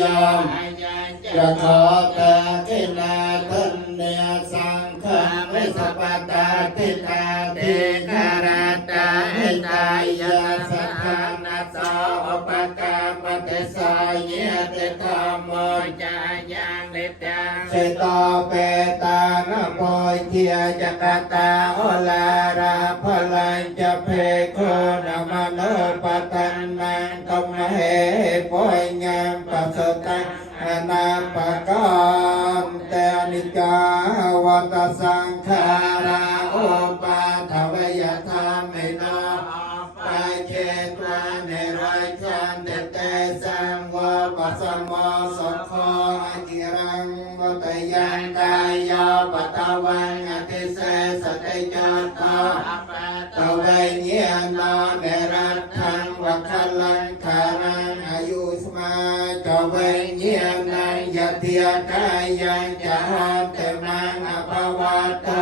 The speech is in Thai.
ยามจะขอตาทินาทันเนสังฆามิสปตาทิตาเตกราตาหิตายาสังฆนาโสปกาปฏิสายเตธรรมโมจายังนิจังสิตาเปตานะโพเทียจักตาโอลาราพลังจะเพโคนะมโนปตันนังตมเหปอยงามปัสสตังอนาปกามเตนิกาวัตสังขาราโอปาทวยธรรมิโนปะเจตวาเนรัยชันเตเตสังวะปัสสโมสุขโขอจิรังวัตยังกายาปตะวันอติเสสติจัตตาตะเวเนียนาเนรัตถังวัคลังคารังอายุสมาตะเวเนียนังยะเทียกายังจะหัตเตมังอภวัตตา